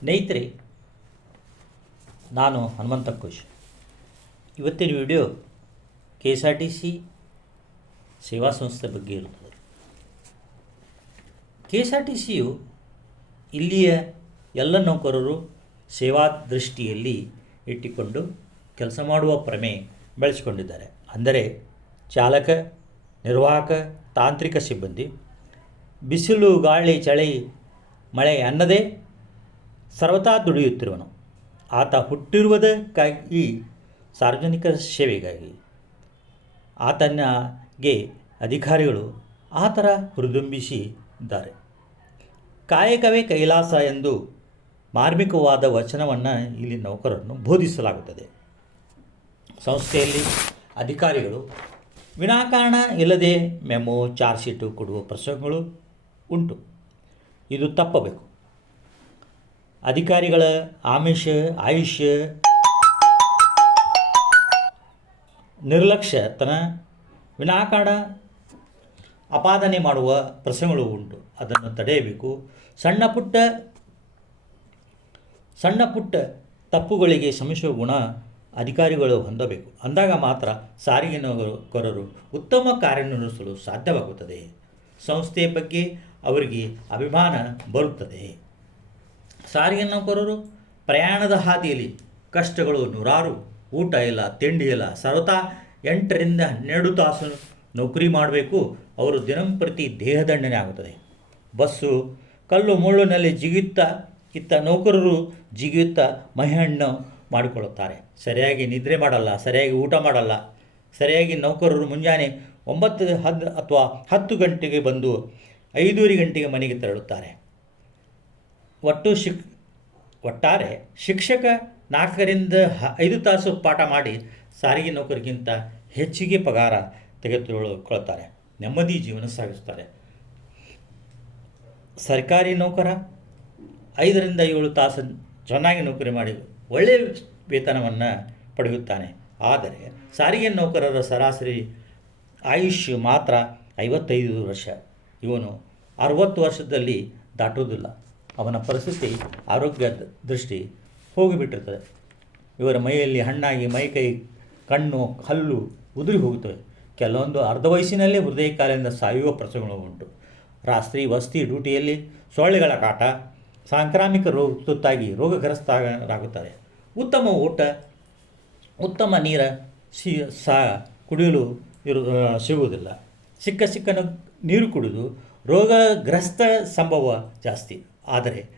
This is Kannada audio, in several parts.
ಸ್ನೇಹಿತರೆ, ನಾನು ಹನುಮಂತ ಕೋಶ್. ಇವತ್ತಿನ video K S R T C ಸೇವಾ ಸಂಸ್ಥೆ ಬಗ್ಗೆ ಇರುತ್ತದೆ. ಕೆ ಎಸ್ ಆರ್ ಟಿ ಸಿಯು ಇಲ್ಲಿಯ ಎಲ್ಲ ನೌಕರರು ಸೇವಾ ದೃಷ್ಟಿಯಲ್ಲಿ ಇಟ್ಟುಕೊಂಡು ಕೆಲಸ ಮಾಡುವ ಪ್ರಮೆ ಬೆಳೆಸಿಕೊಂಡಿದ್ದಾರೆ. ಅಂದರೆ ಚಾಲಕ, ನಿರ್ವಾಹಕ, ತಾಂತ್ರಿಕ ಸಿಬ್ಬಂದಿ, ಬಿಸಿಲು, ಗಾಳಿ, ಚಳಿ, ಮಳೆ ಅನ್ನದೇ ಸರ್ವತಾ ದುಡಿಯುತ್ತಿರುವನು. ಆತ ಹುಟ್ಟಿರುವುದಕ್ಕಾಗಿ ಸಾರ್ವಜನಿಕ ಸೇವೆಗಾಗಿ. ಆತನಿಗೆ ಅಧಿಕಾರಿಗಳು ಆ ಥರ ಹುರಿದುಂಬಿಸಿದ್ದಾರೆ. ಕಾಯಕವೇ ಕೈಲಾಸ ಎಂದು ಮಾರ್ಮಿಕವಾದ ವಚನವನ್ನು ಇಲ್ಲಿ ನೌಕರರನ್ನು ಬೋಧಿಸಲಾಗುತ್ತದೆ. ಸಂಸ್ಥೆಯಲ್ಲಿ ಅಧಿಕಾರಿಗಳು, ವಿನಾಕಾರಣ ಇಲ್ಲದೆ ಮೆಮೊ, ಚಾರ್ಜ್ ಶೀಟು ಕೊಡುವ ಪ್ರಸಂಗಗಳು ಉಂಟು. ಇದು ತಪ್ಪಬೇಕು. ಅಧಿಕಾರಿಗಳ ಆಮಿಷ ಆಯುಷ್ಯ ನಿರ್ಲಕ್ಷ್ಯತನ ವಿನಾಕಾರಣ ಅಪಾದನೆ ಮಾಡುವ ಪ್ರಸಂಗಗಳು ಉಂಟು. ಅದನ್ನು ತಡೆಯಬೇಕು. ಸಣ್ಣ ಪುಟ್ಟ ಸಣ್ಣ ಪುಟ್ಟ ತಪ್ಪುಗಳಿಗೆ ಶ್ರಮಿಸುವ ಗುಣ ಅಧಿಕಾರಿಗಳು ಹೊಂದಬೇಕು. ಅಂದಾಗ ಮಾತ್ರ ಸಾರಿಗೆ ನೌಕರರು ಉತ್ತಮ ಕಾರ್ಯನಿರ್ವಹಿಸಲು ಸಾಧ್ಯವಾಗುತ್ತದೆ. ಸಂಸ್ಥೆಯ ಬಗ್ಗೆ ಅವರಿಗೆ ಅಭಿಮಾನ ಬರುತ್ತದೆ. ಸಾರಿಗೆ ನೌಕರರು, ಪ್ರಯಾಣದ ಹಾದಿಯಲ್ಲಿ ಕಷ್ಟಗಳು ನೂರಾರು, ಊಟ ಇಲ್ಲ, ತಿಂಡಿ ಇಲ್ಲ ಸರ್ವತಾ ಎಂಟರಿಂದ ಹನ್ನೆರಡು ತಾಸು ನೌಕರಿ ಮಾಡಬೇಕು, ಅವರು ದಿನಂಪ್ರತಿ ದೇಹದಂಡನೆ ಆಗುತ್ತದೆ. ಬಸ್ಸು, ಕಲ್ಲು ಮುಳ್ಳಿನಲ್ಲಿ ಜಿಗಿಯುತ್ತಾ ಇತ್ತ ನೌಕರರು ಜಿಗಿಯುತ್ತಾ ಮೈಹಣ್ಣು ಮಾಡಿಕೊಳ್ಳುತ್ತಾರೆ. ಸರಿಯಾಗಿ ನಿದ್ರೆ ಮಾಡಲ್ಲ, ಸರಿಯಾಗಿ ಊಟ ಮಾಡಲ್ಲ, ಸರಿಯಾಗಿ ನೌಕರರು ಮುಂಜಾನೆ ಒಂಬತ್ತು, ಹದ್ ಅಥವಾ ಹತ್ತು ಗಂಟೆಗೆ ಬಂದು ಐದೂವರೆ ಗಂಟೆಗೆ ಮನೆಗೆ ತೆರಳುತ್ತಾರೆ. ಒಟ್ಟು ಶಿಕ್, ಒಟ್ಟಾರೆ ಶಿಕ್ಷಕ ನಾಲ್ಕರಿಂದ ಹ- ಐದು ತಾಸು ಪಾಠ ಮಾಡಿ ಸಾರಿಗೆ ನೌಕರಿಗಿಂತ ಹೆಚ್ಚಿಗೆ ಪಗಾರ ತೆಗೆದುಕೊಳ್ಳುತ್ತಾರೆ, ನೆಮ್ಮದಿ ಜೀವನ ಸಾಗಿಸ್ತಾರೆ ಸರ್ಕಾರಿ ನೌಕರ ಐದರಿಂದ ಏಳು ತಾಸು ಚೆನ್ನಾಗಿ ನೌಕರಿ ಮಾಡಿ ಒಳ್ಳೆಯ ವೇತನವನ್ನು ಪಡೆಯುತ್ತಾನೆ. ಆದರೆ ಸಾರಿಗೆ ನೌಕರರ ಸರಾಸರಿ ಆಯುಷ್ ಮಾತ್ರ ಐವತ್ತೈದು ವರ್ಷ. ಇವನು ಅರವತ್ತು ವರ್ಷದಲ್ಲಿ ದಾಟುವುದಿಲ್ಲ. ಅವನ ಪರಿಸ್ಥಿತಿ ಆರೋಗ್ಯ ದೃಷ್ಟಿ ಹೋಗಿಬಿಟ್ಟಿರ್ತದೆ. ಇವರ ಮೈಯಲ್ಲಿ ಹಣ್ಣಾಗಿ ಮೈಕೈ ಕಣ್ಣು ಹಲ್ಲು ಉದುರಿ ಹೋಗುತ್ತವೆ. ಕೆಲವೊಂದು ಅರ್ಧ ವಯಸ್ಸಿನಲ್ಲೇ ಹೃದಯ ಕಾಲದಿಂದ ಸಾಯುವ ಪ್ರಸಂಗಗಳು ಉಂಟು. ರಾತ್ರಿ ವಸ್ತಿ ಡ್ಯೂಟಿಯಲ್ಲಿ ಸೊಳ್ಳೆಗಳ ಕಾಟ, ಸಾಂಕ್ರಾಮಿಕ ರೋಗ ತುತ್ತಾಗಿ ರೋಗಗ್ರಸ್ತರಾಗುತ್ತಾರೆ. ಉತ್ತಮ ಊಟ, ಉತ್ತಮ ನೀರ ಸಿ ಸಹ ಕುಡಿಯಲು ಇರು ಸಿಗುವುದಿಲ್ಲ. ಸಿಕ್ಕ ಸಿಕ್ಕನ ನೀರು ಕುಡಿದು ರೋಗಗ್ರಸ್ತ ಸಂಭವ ಜಾಸ್ತಿ. ಆದರೆ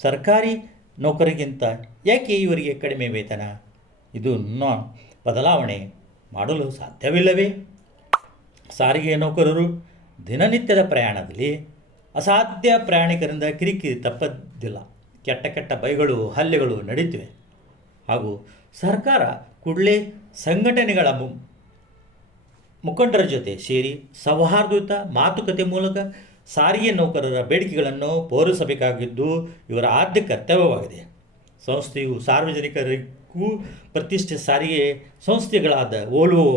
ಸರ್ಕಾರಿ ನೌಕರಿಗಿಂತ ಯಾಕೆ ಇವರಿಗೆ ಕಡಿಮೆ ವೇತನ? ಇದು ಬದಲಾವಣೆ ಮಾಡಲು ಸಾಧ್ಯವಿಲ್ಲವೇ? ಸಾರಿಗೆ ನೌಕರರು ದಿನನಿತ್ಯದ ಪ್ರಯಾಣದಲ್ಲಿ ಅಸಾಧ್ಯ ಪ್ರಯಾಣಿಕರಿಂದ ಕಿರಿಕಿರಿ ತಪ್ಪದಿಲ್ಲ. ಕೆಟ್ಟ ಕೆಟ್ಟ ಬೈಗಳು, ಹಲ್ಲೆಗಳು ನಡೆಯುತ್ತಿವೆ ಹಾಗೂ ಸರ್ಕಾರ ಕೂಡಲೇ ಸಂಘಟನೆಗಳ ಮುಖಂಡರ ಜೊತೆ ಸೇರಿ ಸೌಹಾರ್ದಯುತ ಮಾತುಕತೆ ಮೂಲಕ ಸಾರಿಗೆ ನೌಕರರ ಬೇಡಿಕೆಗಳನ್ನು ಪೂರೈಸಬೇಕಾಗಿದ್ದು ಇವರ ಆದ್ಯ ಕರ್ತವ್ಯವಾಗಿದೆ. ಸಂಸ್ಥೆಯು ಸಾರ್ವಜನಿಕರಿಗೂ ಪ್ರತಿಷ್ಠೆ ಸಾರಿಗೆ ಸಂಸ್ಥೆಗಳಾದ ಓಲ್ವೋ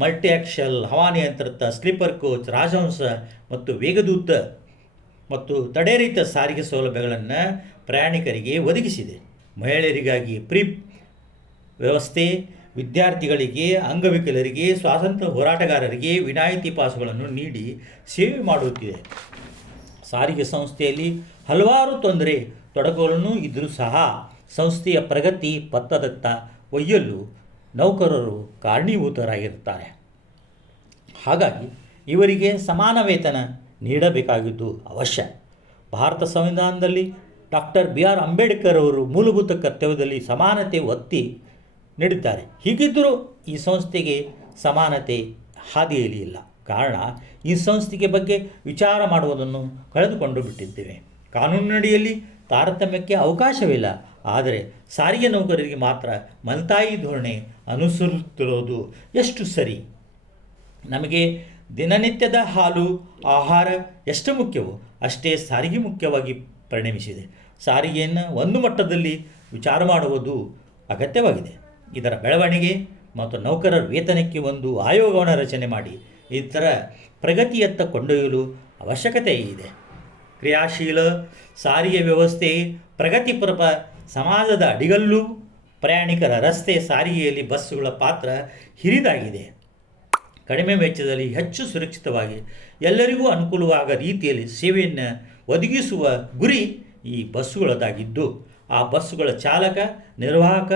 ಮಲ್ಟಿ ಆಕ್ಷಲ್ ಹವಾನಿಯಂತ್ರಿತ ಸ್ಲೀಪರ್ ಕೋಚ್, ರಾಜಹಂಸ ಮತ್ತು ವೇಗದೂತ ಮತ್ತು ತಡೆರಹಿತ ಸಾರಿಗೆ ಸೌಲಭ್ಯಗಳನ್ನು ಪ್ರಯಾಣಿಕರಿಗೆ ಒದಗಿಸಿದೆ. ಮಹಿಳೆಯರಿಗಾಗಿ ಪ್ರಿಪ್ ವ್ಯವಸ್ಥೆ, ವಿದ್ಯಾರ್ಥಿಗಳಿಗೆ, ಅಂಗವಿಕಲರಿಗೆ, ಸ್ವಾತಂತ್ರ್ಯ ಹೋರಾಟಗಾರರಿಗೆ ವಿನಾಯಿತಿ ಪಾಸುಗಳನ್ನು ನೀಡಿ ಸೇವೆ ಮಾಡುತ್ತಿದೆ. ಸಾರಿಗೆ ಸಂಸ್ಥೆಯಲ್ಲಿ ಹಲವಾರು ತೊಂದರೆ ತೊಡಕುಗಳನ್ನು ಇದ್ದರೂ ಸಹ ಸಂಸ್ಥೆಯ ಪ್ರಗತಿ ಪತ್ತದತ್ತ ಒಯ್ಯಲು ನೌಕರರು ಕಾರಣೀಭೂತರಾಗಿರುತ್ತಾರೆ. ಹಾಗಾಗಿ ಇವರಿಗೆ ಸಮಾನ ವೇತನ ನೀಡಬೇಕಾಗಿದ್ದು ಅವಶ್ಯ. ಭಾರತ ಸಂವಿಧಾನದಲ್ಲಿ ಡಾಕ್ಟರ್ ಬಿ ಆರ್ ಅಂಬೇಡ್ಕರ್ ಅವರು ಮೂಲಭೂತ ಕರ್ತವ್ಯದಲ್ಲಿ ಸಮಾನತೆ ಒತ್ತಿ ನೀಡಿದ್ದಾರೆ. ಹೀಗಿದ್ದರೂ ಈ ಸಂಸ್ಥೆಗೆ ಸಮಾನತೆ ಹಾದಿಯಲ್ಲಿ ಇಲ್ಲ ಕಾರಣ ಈ ಸಂಸ್ಥೆಗೆ ಬಗ್ಗೆ ವಿಚಾರ ಮಾಡುವುದನ್ನು ಕಳೆದುಕೊಂಡು ಬಿಟ್ಟಿದ್ದೇವೆ. ಕಾನೂನಿನಡಿಯಲ್ಲಿ ತಾರತಮ್ಯಕ್ಕೆ ಅವಕಾಶವಿಲ್ಲ. ಆದರೆ ಸಾರಿಗೆ ನೌಕರರಿಗೆ ಮಾತ್ರ ಮಲ್ತಾಯಿ ಧೋರಣೆ ಅನುಸರಿಸುತ್ತಿರೋದು ಎಷ್ಟು ಸರಿ? ನಮಗೆ ದಿನನಿತ್ಯದ ಹಾಲು, ಆಹಾರ ಎಷ್ಟು ಮುಖ್ಯವೋ ಅಷ್ಟೇ ಸಾರಿಗೆ ಮುಖ್ಯವಾಗಿ ಪರಿಣಮಿಸಿದೆ. ಸಾರಿಗೆಯನ್ನು ಒಂದು ಮಟ್ಟದಲ್ಲಿ ವಿಚಾರ ಮಾಡುವುದು ಅಗತ್ಯವಾಗಿದೆ. ಇದರ ಬೆಳವಣಿಗೆ ಮತ್ತು ನೌಕರರ ವೇತನಕ್ಕೆ ಒಂದು ಆಯೋಗವನ್ನು ರಚನೆ ಮಾಡಿ ಇದರ ಪ್ರಗತಿಯತ್ತ ಕೊಂಡೊಯ್ಯಲು ಅವಶ್ಯಕತೆ ಇದೆ. ಕ್ರಿಯಾಶೀಲ ಸಾರಿಗೆ ವ್ಯವಸ್ಥೆ ಪ್ರಗತಿಪರ ಸಮಾಜದ ಅಡಿಗಲ್ಲು ಪ್ರಯಾಣಿಕರ ರಸ್ತೆ ಸಾರಿಗೆಯಲ್ಲಿ ಬಸ್ಸುಗಳ ಪಾತ್ರ ಹಿರಿದಾಗಿದೆ. ಕಡಿಮೆ ವೆಚ್ಚದಲ್ಲಿ ಹೆಚ್ಚು ಸುರಕ್ಷಿತವಾಗಿ ಎಲ್ಲರಿಗೂ ಅನುಕೂಲವಾಗ ರೀತಿಯಲ್ಲಿ ಸೇವೆಯನ್ನು ಒದಗಿಸುವ ಗುರಿ ಈ ಬಸ್ಸುಗಳದಾಗಿದ್ದು ಆ ಬಸ್ಸುಗಳ ಚಾಲಕ, ನಿರ್ವಾಹಕ,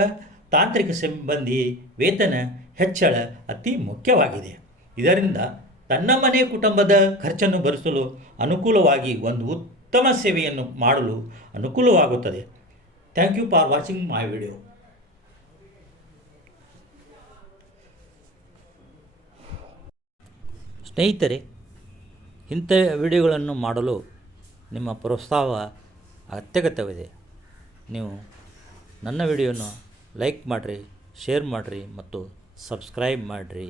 ತಾಂತ್ರಿಕ ಸಿಬ್ಬಂದಿ ವೇತನ ಹೆಚ್ಚಳ ಅತಿ ಮುಖ್ಯವಾಗಿದೆ. ಇದರಿಂದ ತನ್ನ ಮನೆ ಕುಟುಂಬದ ಖರ್ಚನ್ನು ಭರಿಸಲು ಅನುಕೂಲವಾಗಿ ಒಂದು ಉತ್ತಮ ಸೇವೆಯನ್ನು ಮಾಡಲು ಅನುಕೂಲವಾಗುತ್ತದೆ. Thank you for watching my video ಸ್ನೇಹಿತರೆ, ಇಂಥ ವಿಡಿಯೋಗಳನ್ನು ಮಾಡಲು ನಿಮ್ಮ ಪ್ರೋತ್ಸಾಹ ಅತ್ಯಗತ್ಯವಿದೆ. ನೀವು ನನ್ನ ವಿಡಿಯೋನ ಲೈಕ್ ಮಾಡಿರಿ, ಶೇರ್ ಮಾಡಿರಿ ಮತ್ತು ಸಬ್ಸ್ಕ್ರೈಬ್ ಮಾಡಿರಿ.